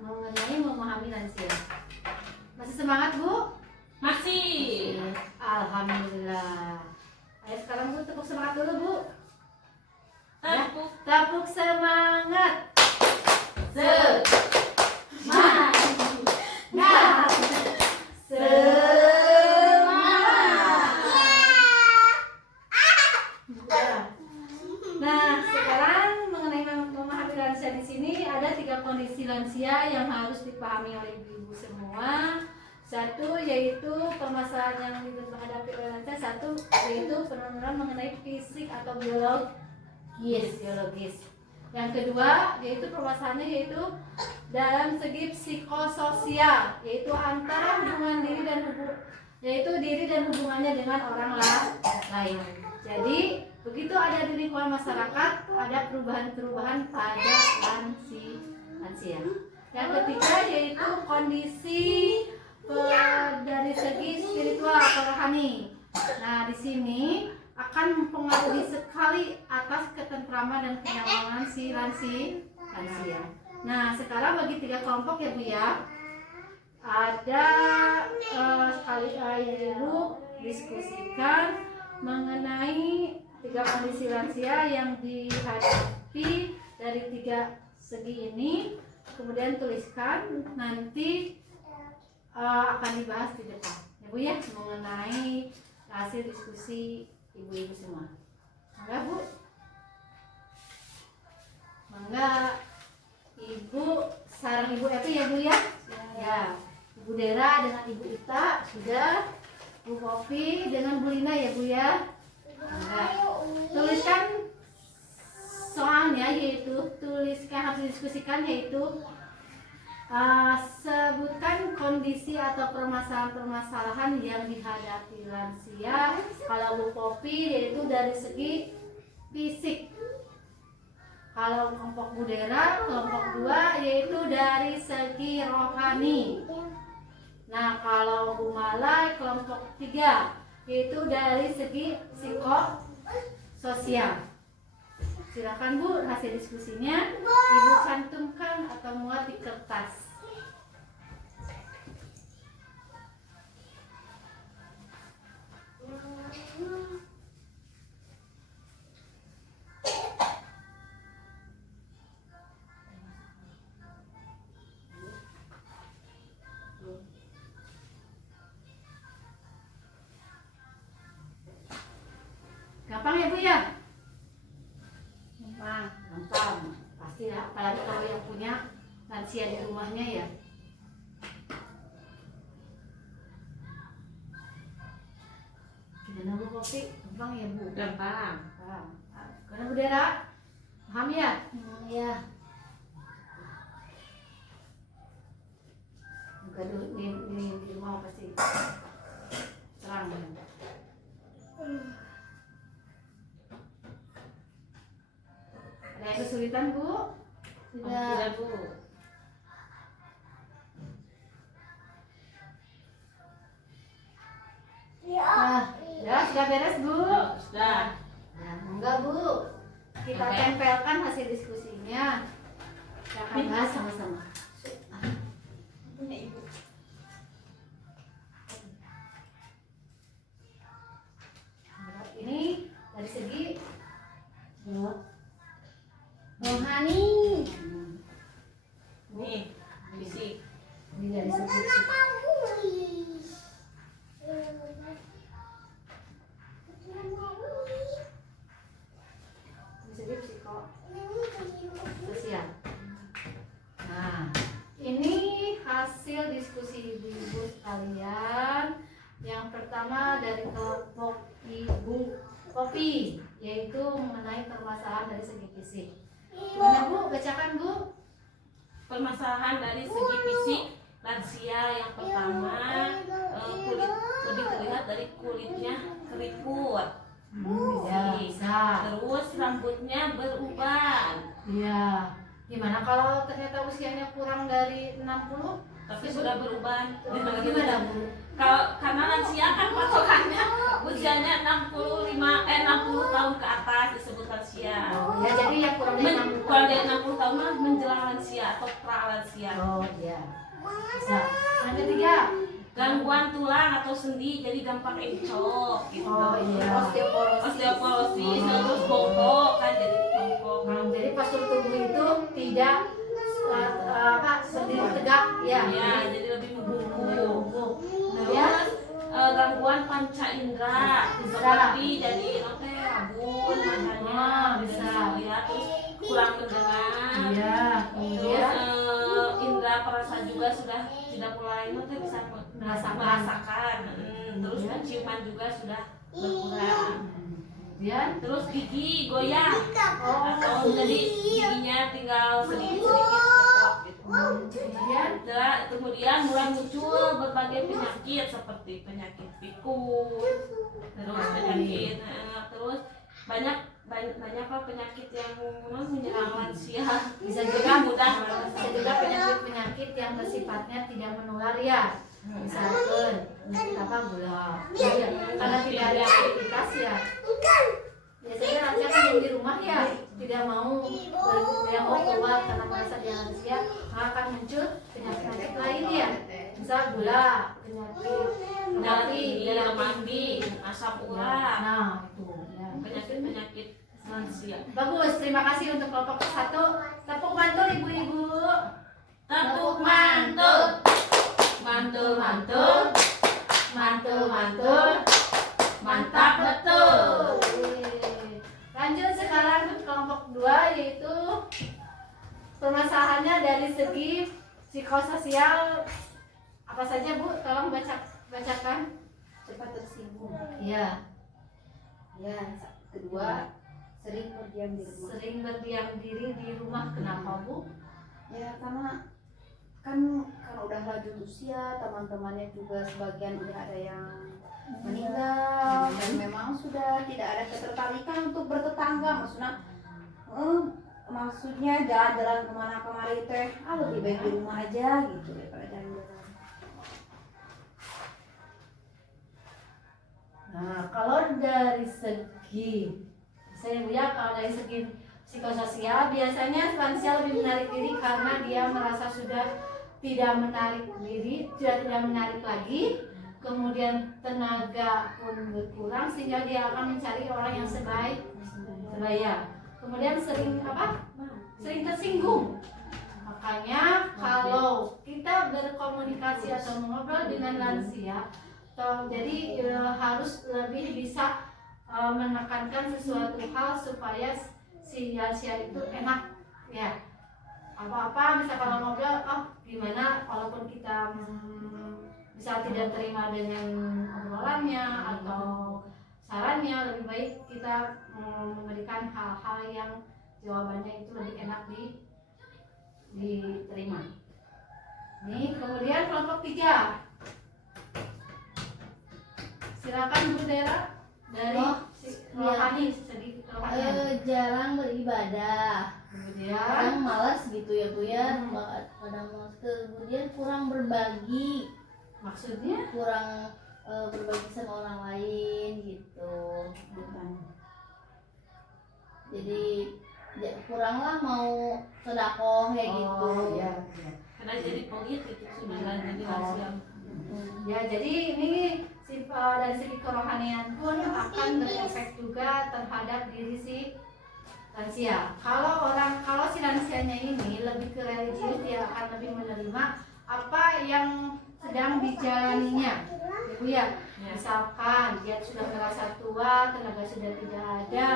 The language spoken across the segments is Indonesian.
mengenai memahami lansia. Masih semangat Bu? Masih. Alhamdulillah. Ayo sekarang Bu tepuk semangat dulu Bu. Tepuk. Tepuk semangat. Semangat. Nah, sekarang mengenai memahami lansia di sini ada 3 kondisi lansia yang harus dipahami oleh ibu-ibu semua. Satu yaitu permasalahan yang dihadapi oleh lansia, satu yaitu penurunan mengenai fisik atau biologis. Yang kedua yaitu permasalahannya yaitu dalam segi psikososial, yaitu antara hubungan diri dan hubungannya dengan orang lain. Jadi begitu ada di lingkungan masyarakat, ada perubahan-perubahan pada lansia. Yang ketiga yaitu kondisi dari segi spiritual atau rohani. Nah, di sini akan mempengaruhi sekali atas ketentraman dan kenyamanan si lansia. Nah, sekarang bagi 3 kelompok ya Bu ya. Ada sekali Ibu diskusikan mengenai 3 kondisi lansia yang dihadapi dari 3 segi ini, kemudian tuliskan, nanti akan dibahas di depan ya Bu ya, mengenai hasil diskusi ibu-ibu semua. Mangga Bu, mangga Ibu sarang Ibu Epi ya Bu ya. Ya, Ibu Dera dengan Ibu Ita sudah, Bu Popi dengan Bu Lina ya Bu ya. Nah, tuliskan soalnya, yaitu tuliskan, harus didiskusikan, yaitu sebutkan kondisi atau permasalahan-permasalahan yang dihadapi lansia. Kalau Bu Popi yaitu dari segi fisik. Kalau kelompok Bu Dera, kelompok 2 yaitu dari segi rohani. Nah, kalau Bu Malai kelompok 3 yaitu dari segi psikososial. Silakan Bu, hasil diskusinya Ibu cantumkan atau muat di kertas. Gampang ya Bu ya? Gampang. Pasti ya, apalagi kalau yang punya lansia di rumahnya ya. Gimana Bu Popi? Gampang ya Bu? Gampang. Karena Bu Dera paham ya? Ya. Bukan dulu di rumah pasti terang. Ada yang kesulitan Bu? Tidak Bu. Ya, sudah beres Bu? Sudah. Nah, enggak Bu. Kita tempelkan hasil diskusinya. Kita akan bahas sama-sama. Ini dari segi rohani. Nih, fisik. Ini dari segi psikososial. Nah, ini hasil diskusi ibu-ibu sekalian. Yang pertama dari kelompok Ibu Popi, yaitu mengenai permasalahan dari segi fisik. Gimana Bu? Bacakan Bu. Permasalahan dari segi fisik lansia yang pertama, kulit lebih terlihat dari kulitnya keriput. Ya, bisa. Terus rambutnya beruban. Iya. Gimana kalau ternyata usianya kurang dari 60? tapi sudah berubah. Gimana Bu? Kalau karena lansia kan patokannya usianya 60 tahun ke atas disebut lansia. Ya jadi yang kurang dari 60 Kurang dari 60 tahun mah menjelang lansia atau pra lansia. Oh iya. Bisa. Yang ketiga. Gangguan tulang atau sendi jadi gampang encok gitu. Oh iya. Osteoporosis terus bongkok kan jadi bongkok. Jadi postur tubuh itu tidak berdiri tegak ya. Ya, jadi lebih membungkuk. Ya. Terus gangguan panca indera Bisa. seperti jadi rabun makanya bisa. Ya, terus kurang mendengar. Iya. Terus indera perasa juga sudah tidak mulai bisa merasakan. Terus Iya. penciuman juga sudah berkurang. Ya. Terus gigi goyang Oh. atau jadi giginya tinggal sedikit-sedikit kopok gitu. Kemudian mulai muncul berbagai penyakit seperti penyakit pikun, terus penyakit terus banyaklah penyakit yang menyerang lansia. Bisa juga penyakit yang bersifatnya tidak menular ya. Misalkan apa gula. Ya, karena tidak ada aktivitas ya. Biasanya lansia kan yang di rumah ya tidak mau keluar karena merasa dia lansia, maka akan muncul penyakit lain ya. Misal gula, penyakit tinggi, asam urat, Nah, itu ya. penyakit lansia. Bagus, terima kasih untuk kelompok 1. Tepuk mantul ibu-ibu. Tepuk mantul, mantul, mantul, mantul, mantul, mantap betul. Lanjut sekarang ke kelompok 2 yaitu permasalahannya dari segi psikososial. Apa saja Bu? Tolong bacakan. Cepat tersinggung. Iya. Ya, kedua sering berdiam di rumah. Sering berdiam diri di rumah. Kenapa Bu? Ya karena kan udah lanjut usia, teman-temannya juga sebagian udah ada yang meninggal dan memang sudah tidak ada ketertarikan untuk bertetangga. Maksudnya jalan-jalan kemana kemari teh lebih baik di rumah aja gitu daripada jalan-jalan. Nah, kalau dari segi kalau dari segi psikososial biasanya lansia lebih menarik diri karena dia merasa sudah tidak menarik lagi, kemudian tenaga pun berkurang sehingga dia akan mencari orang yang sebaya. Kemudian sering tersinggung. Makanya kalau kita berkomunikasi atau mengobrol dengan lansia, jadi harus lebih bisa menekankan sesuatu hal supaya si lansia itu enak ya. Apa-apa misal kalau ngobrol, gimana walaupun kita bisa tidak terima dengan obrolannya atau sarannya, lebih baik kita memberikan hal-hal yang jawabannya itu lebih enak diterima. Nih, kemudian kelompok 3. Silakan Bu Dera dari rohani sedikit rohani. Jarang beribadah, Kemudian kadang malas gitu ya Bu ya, kadang malas. Kemudian kurang berbagi, maksudnya kurang berbagi sama orang lain gitu. Jadi kuranglah mau sedekah kayak gitu. Iya. Karena jadi pelit itu sudah jadi lansia. Ya, jadi ini dari segi kerohanian pun akan berefek juga terhadap diri si lansia. Kalau si lansianya ini lebih ke religius, dia akan lebih menerima apa yang sedang dijalaninya, Ibu ya. Misalkan dia sudah merasa tua, tenaga sudah tidak ada,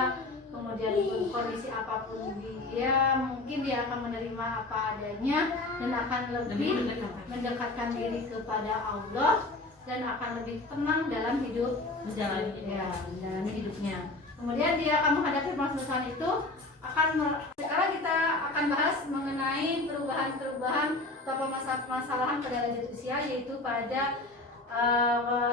kemudian kondisi apapun dia, mungkin dia akan menerima apa adanya dan akan lebih mendekatkan diri kepada Allah dan akan lebih tenang dalam hidup menjalani hidupnya. Kemudian dia akan menghadapi permasalahan itu. Sekarang kita akan bahas mengenai perubahan-perubahan atau permasalahan pada lanjut usia, yaitu pada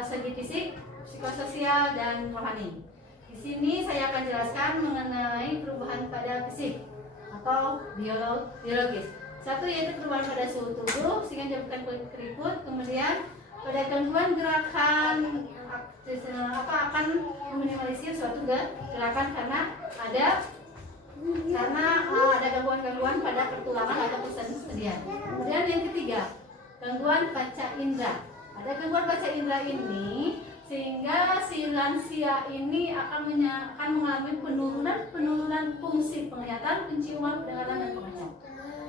segi fisik, psikososial dan rohani. Di sini saya akan jelaskan mengenai perubahan pada fisik atau biologis. Satu yaitu perubahan pada suhu tubuh, sehingga menyebabkan kulit keriput. Kemudian pada gangguan gerakan akan meminimalisir suatu gerakan karena ada gangguan pada pertulangan atau persendian. Kemudian yang ketiga, gangguan panca indera. Ada gangguan panca indera ini sehingga si lansia ini akan mengalami penurunan fungsi penglihatan, penciuman, pendengaran, dan pengacara.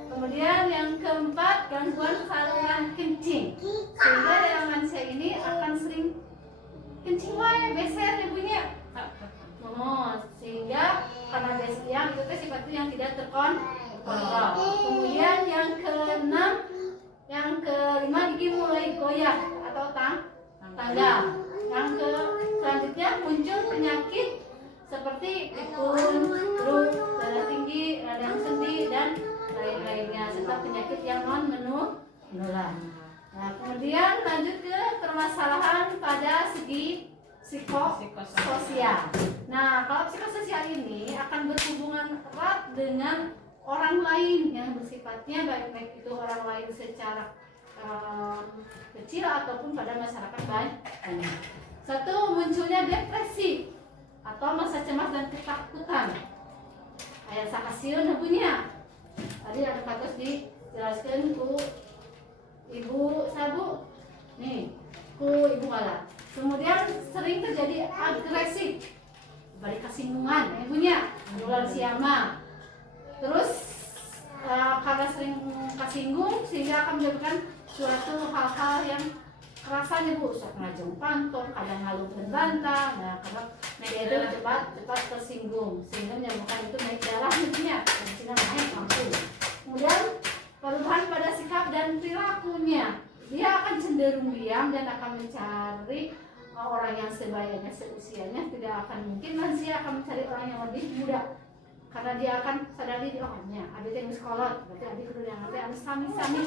Kemudian yang keempat, gangguan saluran kencing, sehingga yang lansia ini akan sering kencing beser ibunya. Sehingga karena yang itu sifatnya yang tidak terkontrol. Kemudian yang kelima, gigi mulai goyah atau tanggal. Yang selanjutnya muncul penyakit seperti pikun, stroke, darah tinggi, radang sendi, dan lain-lainnya, serta penyakit yang non menular. Nah, kemudian lanjut ke permasalahan pada segi psikososial. Nah, kalau psikososial ini akan berhubungan erat dengan orang lain yang bersifatnya baik itu orang lain secara kecil ataupun pada masyarakat banyak. Satu, munculnya depresi atau masa cemas dan ketakutan. Ayat sakasiun punya. Tadi ada kasus dijelaskan ku Ibu Sabu, nih ku Ibu Kala. Kemudian sering terjadi agresif, balik kesinggungan, ibunya, bulan siama. Terus karena sering kesinggung sehingga akan menyebabkan suatu hal-hal yang rasanya bu, sok ngajeng pantor, kadang ngalung dan bantah. Nah, karena media itu cepat tersinggung sehingga menyebabkan itu naik darah ibunya, sehingga naik langsung. Kemudian perubahan pada sikap dan perilakunya, dia akan cenderung diam dan akan mencari orang yang sebayanya seusianya. Tidak akan mungkin lansia akan mencari orang yang lebih muda karena dia akan sadari orangnya ada yang sekolah, berarti adik kudu yang nanti harus sami-sami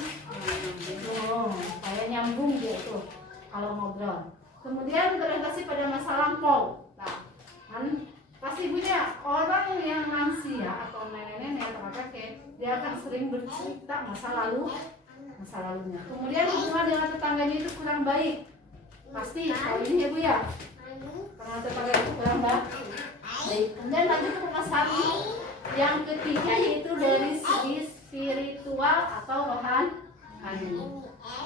kayak nyambung dia tuh kalau ngobrol. Kemudian berorientasi pada masa lampau. Nah, kan pasti punya orang yang lansia atau nenek-nenek atau kakek, dia akan sering bercerita masa lalunya. Kemudian hubungan dengan tetangganya itu kurang baik. Pasti kalau ini ya bu ya, karena tetangga itu kurang baik. Kemudian lanjut ke permasalahan yang ketiga, yaitu dari segi spiritual atau rohani.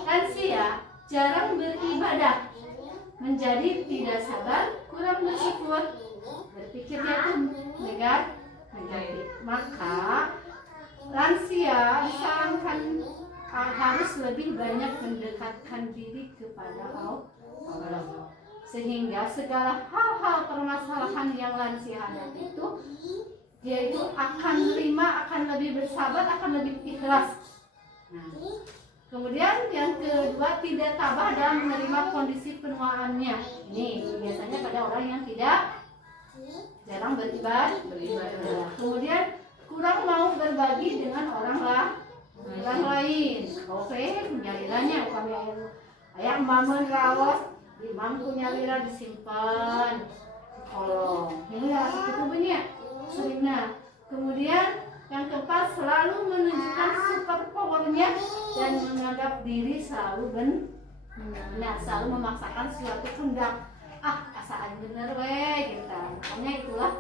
Lansia jarang beribadah, menjadi tidak sabar, kurang bersyukur, berpikirnya itu negatif. Maka lansia disarankan harus lebih banyak mendekatkan diri kepada Allah, sehingga segala hal-hal permasalahan yang lansia hadapi itu dia itu akan menerima, akan lebih bersabar, akan lebih ikhlas. Nah, kemudian yang kedua, tidak tabah dalam menerima kondisi penuaannya. Ini biasanya pada orang yang jarang beribadah. Kemudian kurang mau berbagi dengan orang lain. Oke, nyaliranya kami ayah mamun rawat di mangku nyalira disimpan kolong. Ini ya itu banyak seringnya. Kemudian yang keempat, selalu menunjukkan super powernya dan menganggap diri selalu benar, selalu memaksakan suatu kehendak. Asaan bener gitu. Makanya itulah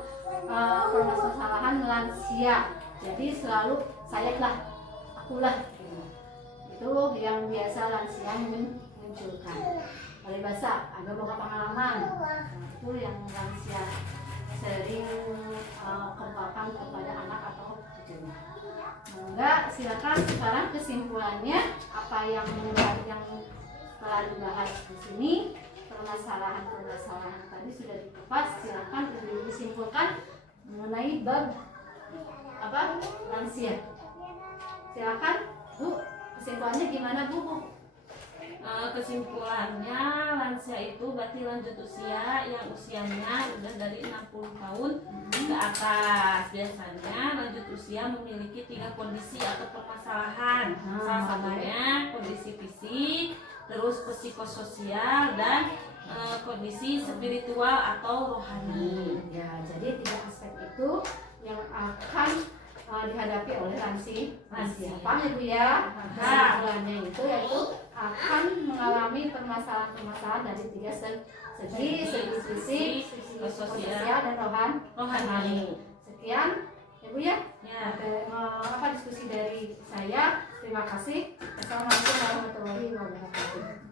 permasalahan lansia. Jadi selalu sayaklah, akulah. Itu yang biasa lansia munculkan. Oleh bahasa agak boga pengalaman. Itu yang lansia sering kembangkan kepada anak atau cucunya. Enggak, silakan sekarang kesimpulannya apa yang telah dibahas di sini, permasalahan tadi sudah dikupas. Silakan disimpulkan mengenai bab lansia. Silakan Bu, kesimpulannya gimana Bu? Kesimpulannya lansia itu berarti lanjut usia yang usianya udah dari 60 tahun ke atas. Biasanya lanjut usia memiliki 3 kondisi atau permasalahan. Salah satunya kondisi fisik, terus psikososial, dan kondisi spiritual atau rohani. Ya, jadi 3 aspek itu yang akan dihadapi oleh lansia. Paham ya Bu ya? Kesimpulannya itu ya memahami permasalahan-permasalahan dari tiga segi fisik, sosial, dan rohani. Sekian, ya Bu ya. Ya. Diskusi dari saya. Terima kasih. Assalamualaikum warahmatullahi wabarakatuh.